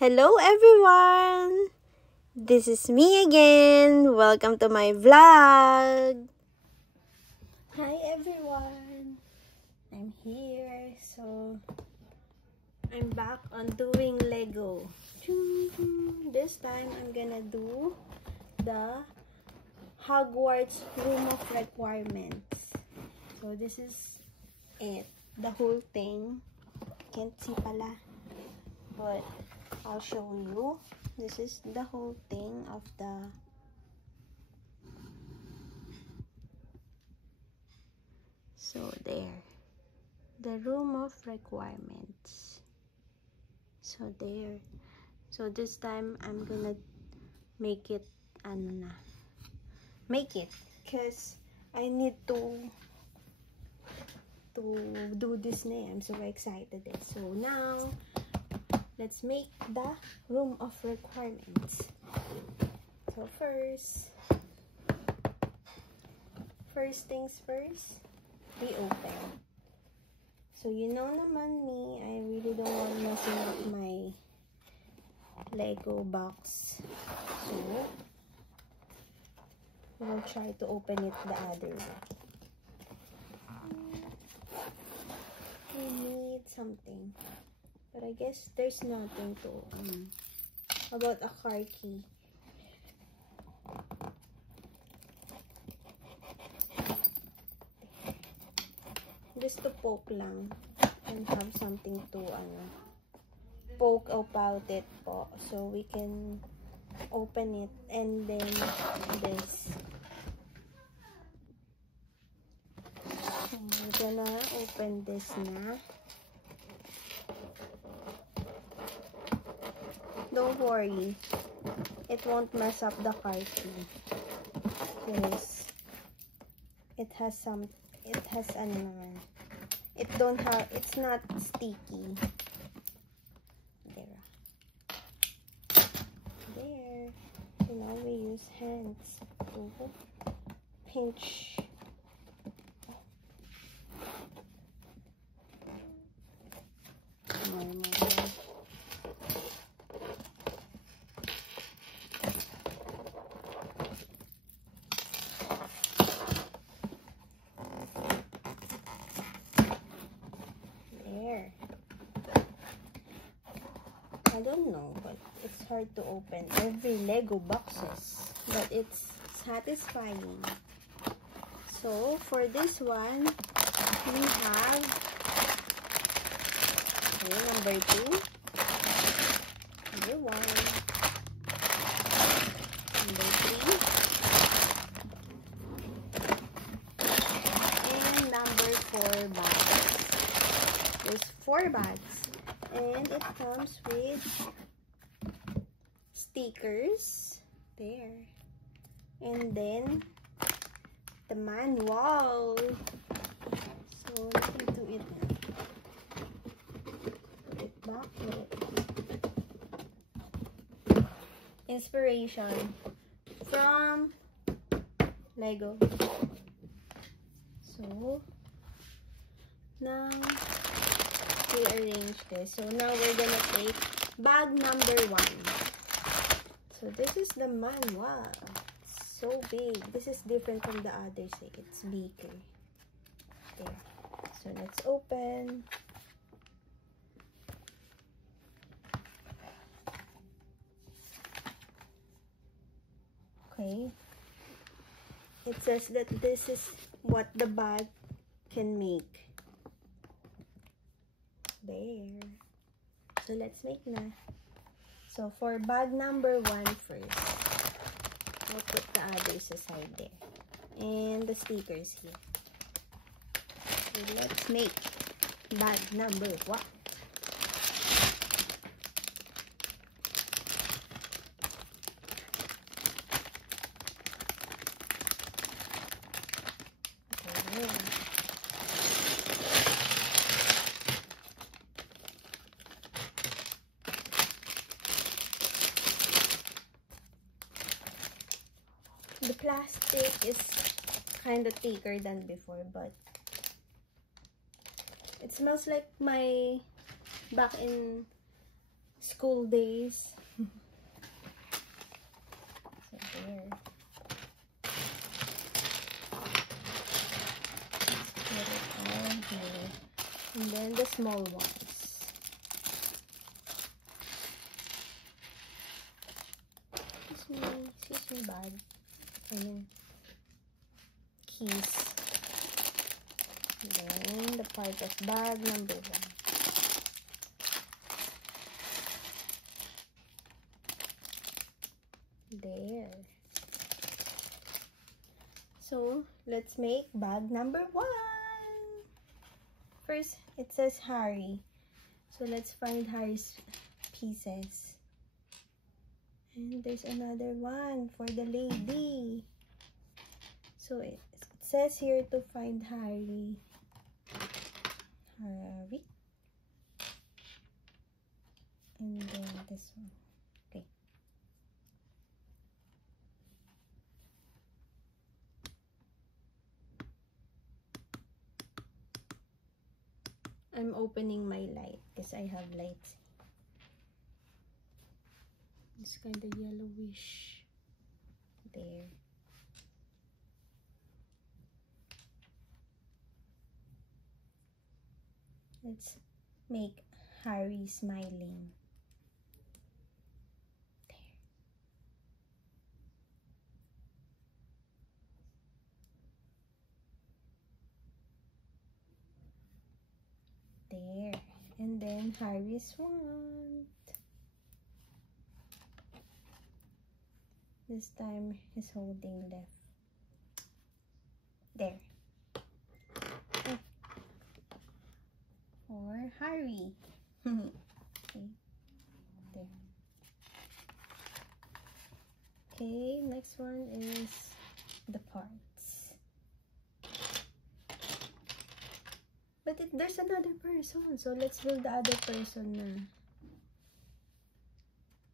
Hello everyone! This is me again. Welcome to my vlog. Hi everyone. I'm here. So, I'm back on doing Lego. This time, I'm gonna do the Hogwarts Room of Requirements. So, this is it. The whole thing. Can't see pala. But, I'll show you. This is the whole thing of the there. The room of requirements. So there. So this time I'm gonna make it because I need to do this na. I'm so excited. So now let's make the room of requirements. So first things first, we open. So you know naman me, I really don't want messing up my Lego box. So we'll try to open it the other way. We need something. But I guess there's nothing to about a car key. Just to poke lang and have something to poke about it po, so we can open it. And then this. So we're gonna open this na. Don't worry, it won't mess up the car key because it's not sticky. There. So now we use hands to pinch. I don't know, but it's hard to open every Lego boxes, but it's satisfying. So for this one, we have number 2, number 1, number 3, and number 4 bags. There's 4 bags. And it comes with stickers there, and then the manual. So let's do it now. Put it back. Inspiration from Lego. So now we arrange this. So now we're gonna take bag number 1. So this is the manual. It's so big. This is different from the others. It's bigger. There. So let's open. Okay. It says that this is what the bag can make. There. So let's make na. So for bag number 1 first, I'll put the others aside there, and the stickers here. So let's make bag number 1. The plastic is kind of thicker than before, but it smells like my back in school days. So there. Let's put it all here. And then the small ones. Excuse me, bag. Ayun. Keys. And then the part of bag number 1. There. So, let's make bag number 1. First, it says Harry. So, let's find Harry's pieces. And there's another one for the lady. So, it says here to find Harry. Harry. And then this one. Okay. I'm opening my light because I have lights. It's kind of yellowish. There. Let's make Harry smiling. There. And then Harry's wand. This time he's holding left. There. Okay. For Harry. Okay. There. Okay, next one is the parts. But there's another person, so let's build the other person na.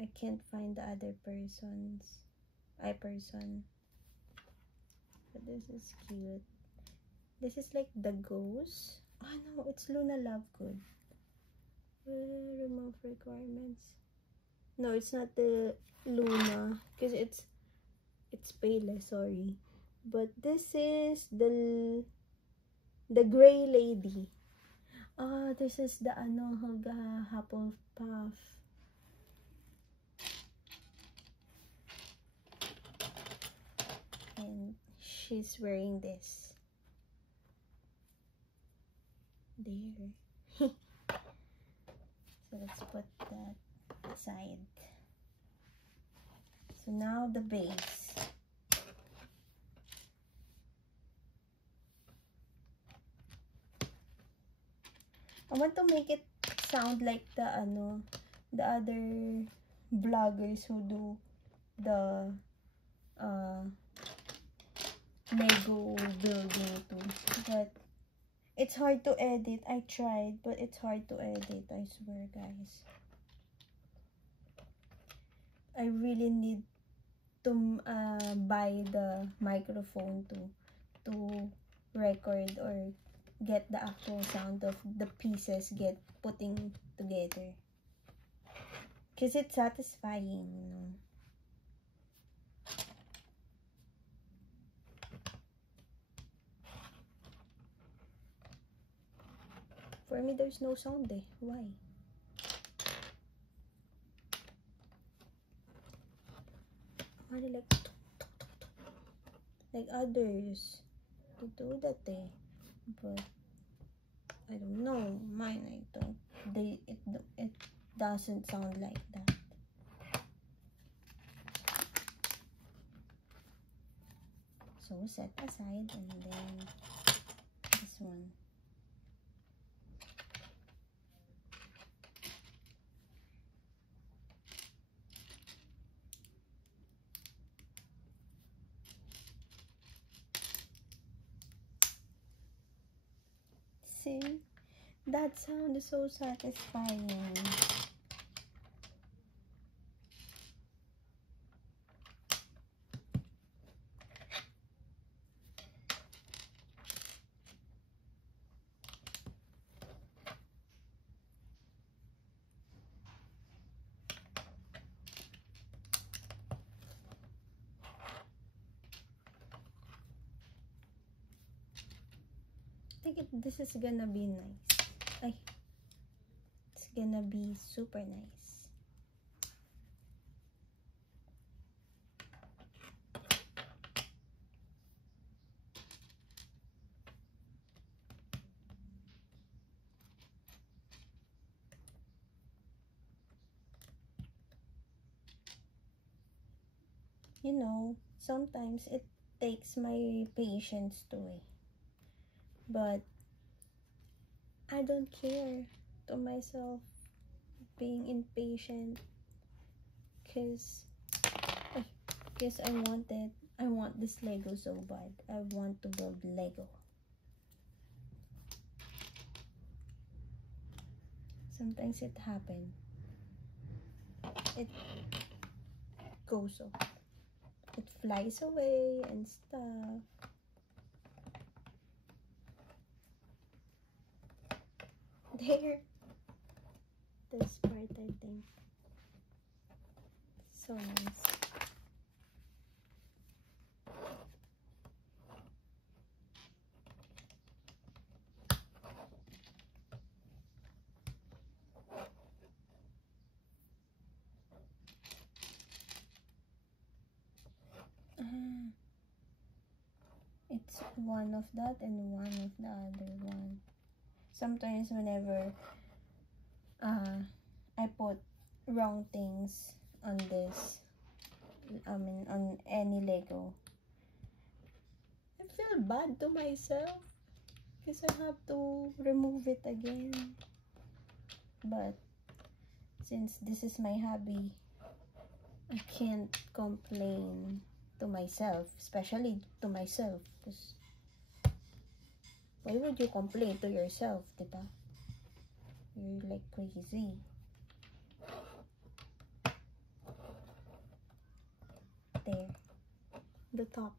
I can't find the other person. But this is cute. This is like the ghost. Oh no, it's Luna Lovegood. Remove requirements. No, it's not the Luna, because it's Pele, sorry. But this is the gray lady. Ah, this is the Hufflepuff. And she's wearing this. There. So let's put that aside. So now the base. I want to make it sound like the other vloggers who do the Lego building too. But it's hard to edit. I tried, but it's hard to edit. I swear, guys. I really need to buy the microphone to record or get the actual sound of the pieces putting together. Because it's satisfying, you know. For me, there's no sound eh. Why? I want like others to do that eh. But I don't know. Mine, I don't. It doesn't sound like that. So set aside, and then this one. See, that sound is so satisfying. think this is gonna be nice. Ay, it's gonna be super nice. You know, sometimes it takes my patience too, eh. But I don't care to myself being impatient, because I want this Lego so bad. I want to build Lego. Sometimes it happens. It goes off. It flies away and stuff. There. This part, I think. So nice. It's one of that and one of the other one. Sometimes whenever I put wrong things on this, on any Lego, I feel bad to myself because I have to remove it again. But since this is my hobby, I can't complain to myself, especially to myself, because why would you complain to yourself, diba? You're like crazy. There, the top.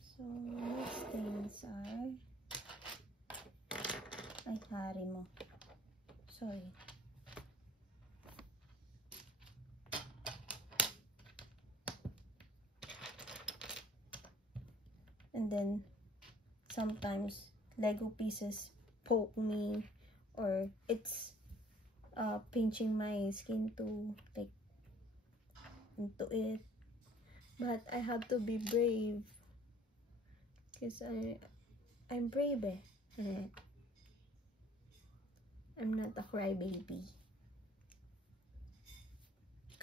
So next things are, ay, hari mo. Sorry. And then sometimes Lego pieces poke me, or it's pinching my skin to like into it, but I have to be brave because I'm brave, eh. I'm not a crybaby.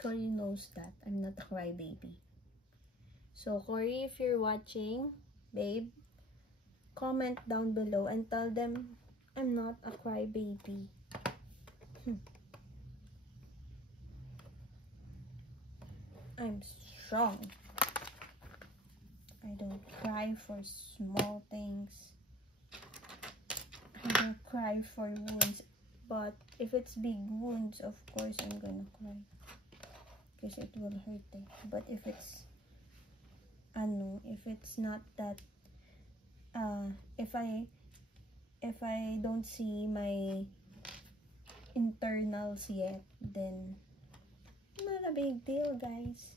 Corey knows that I'm not a crybaby. So Corey, if you're watching, babe, comment down below and tell them I'm not a crybaby. I'm strong. I don't cry for small things. I don't cry for wounds. But if it's big wounds, of course I'm gonna cry, because it will hurt, eh. But if it's not that, if I don't see my internals yet, then not a big deal, guys.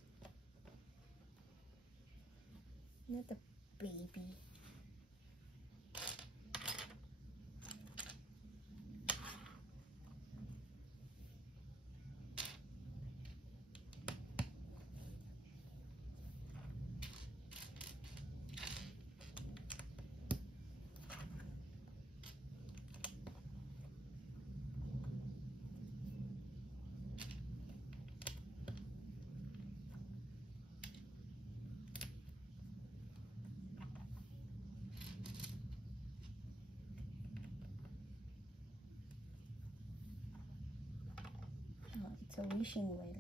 Not a baby. Oh, it's a wishing well.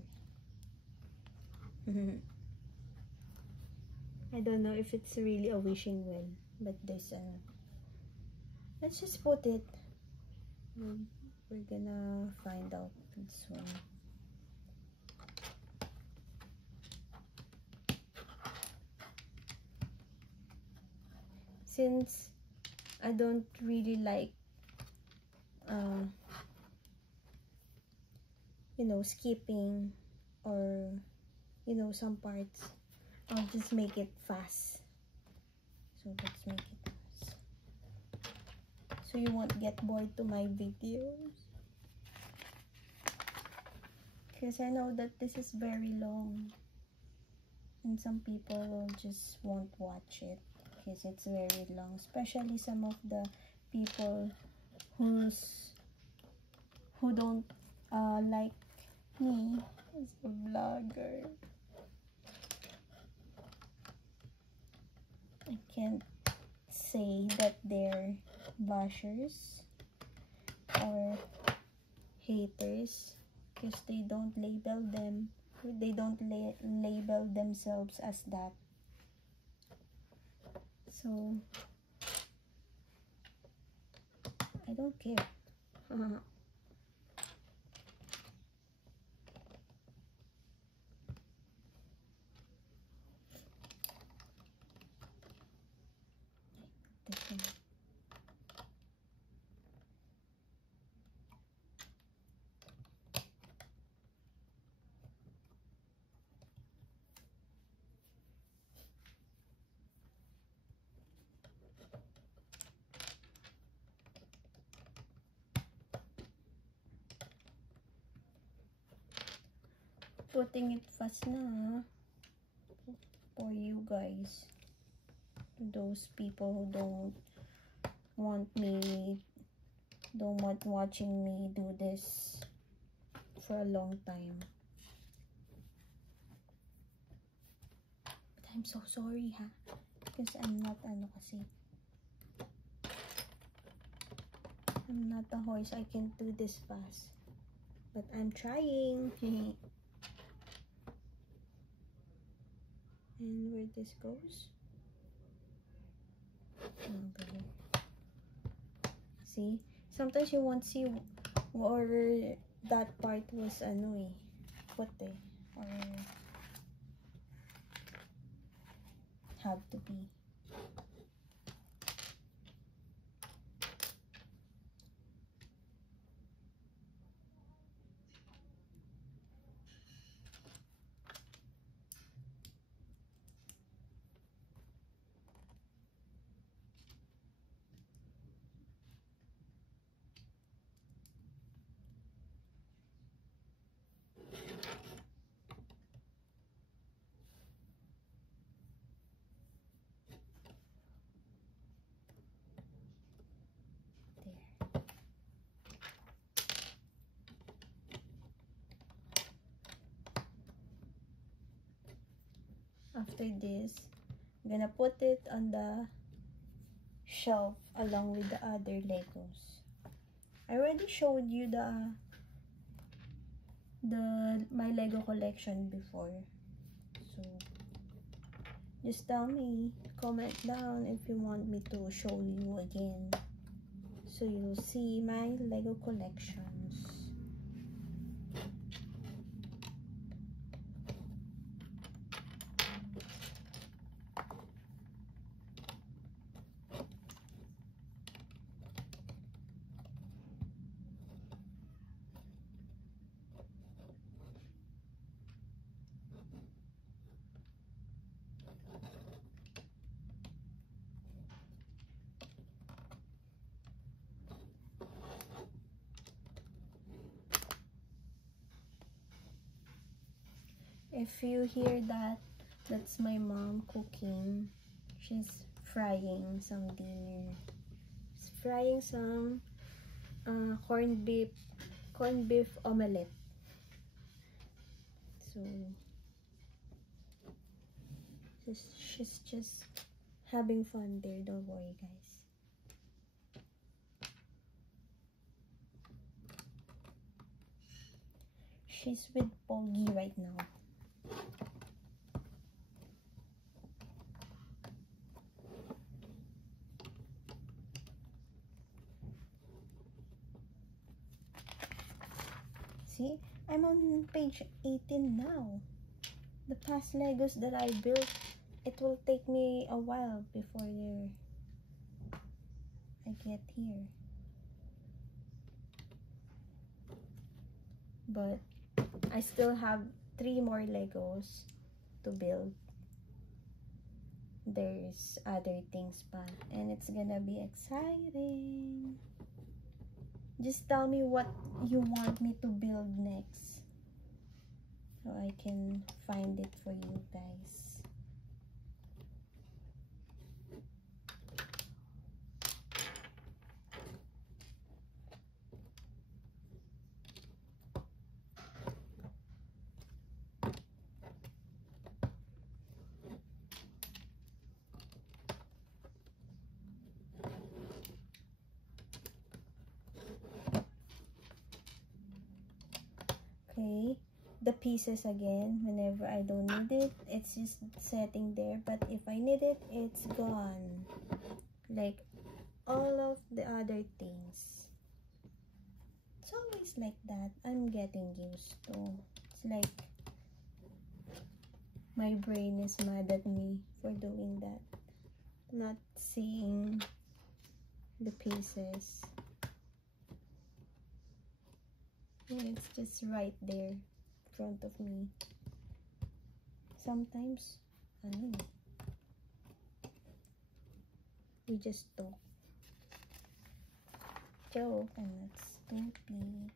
I don't know if it's really a wishing well, but there's a, let's just put it. We're gonna find out this one. Since I don't really like you know, skipping, or you know, some parts, I'll just make it fast. So let's make it fast. so you won't get bored to my videos. Because I know that this is very long. And some people just won't watch it because it's very long. Especially some of the people who don't like me as a vlogger. I can't say that they're bashers or haters because they don't label themselves as that. So I don't care. Putting it fast na for you guys, those people who don't want watching me do this for a long time. But I'm so sorry ha, because I'm not I'm not a horse. I can't do this fast, but I'm trying. And where this goes, okay. See, sometimes you won't see or that part was put or have to be. After this, I'm gonna put it on the shelf along with the other Legos. I already showed you my Lego collection before, so just tell me, comment down if you want me to show you again, so you'll see my Lego collections. If you hear that, that's my mom cooking. She's frying some dinner. She's frying some corned beef omelette. So she's just having fun there. Don't worry, guys. She's with Pogi right now. See, I'm on page 18 now. The past Legos that I built, it will take me a while before I get here. But I still have 3 more Legos to build. there's other things pa, and it's gonna be exciting. Just tell me what you want me to build next, so I can find it for you guys. Okay, the pieces again, whenever I don't need it, it's just setting there, but if I need it, it's gone, like all of the other things. It's always like that. I'm getting used to. It's like my brain is mad at me for doing that, not seeing the pieces. And it's just right there in front of me. Sometimes, we just talk. Joke, I'm not stupid.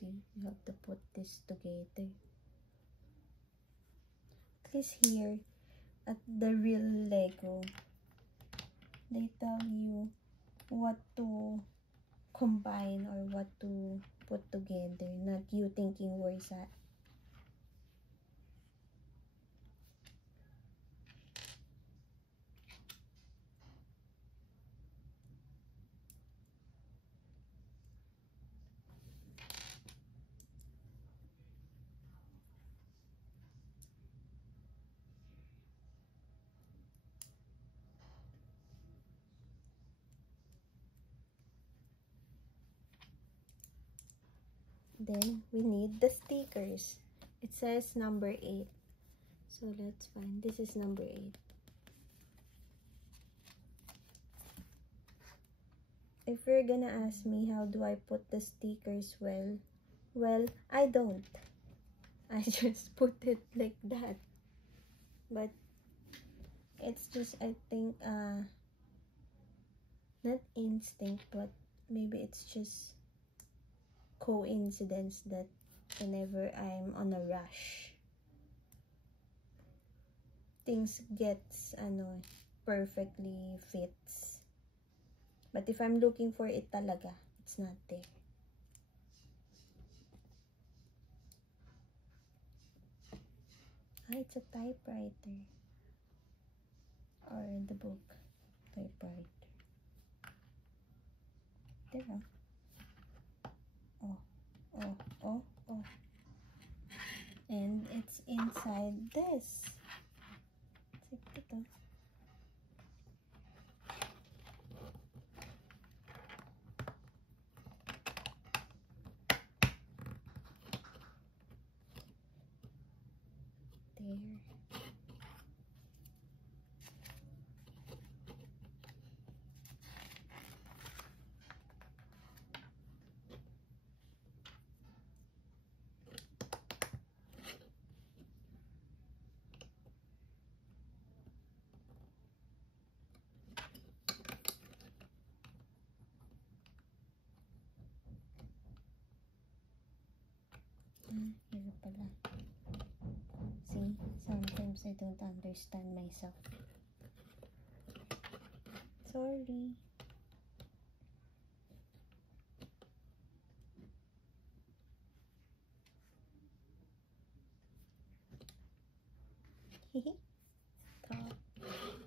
See, you have to put this together. At least here at the real Lego, they tell you what to combine or what to put together, not you thinking where's that. Then we need the stickers. It says number 8. So let's find. This is number 8. If you're gonna ask me how do I put the stickers, well, I don't. I just put it like that. But it's just, I think, not instinct, but maybe it's just coincidence that whenever I'm on a rush, things gets perfectly fits. But if I'm looking for it talaga, it's not there. It's a typewriter, or in the book, typewriter. There. Oh. And it's inside this. Ito. There. Here pala. See, sometimes I don't understand myself. Sorry.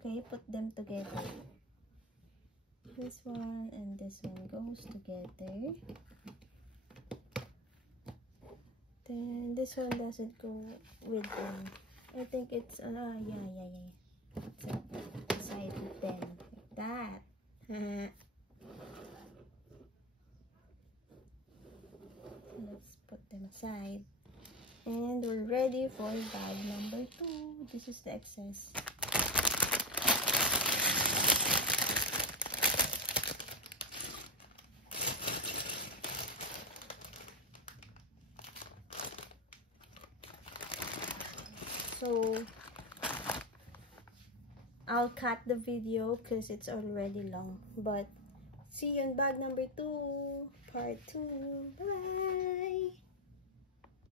Okay, put them together. This one and this one goes together. Then this one doesn't go with them. I think it's yeah. It's beside them like that. let's put them aside. And we're ready for bag number 2. This is the excess. So I'll cut the video because it's already long. But see you in bag number 2, part 2. Bye!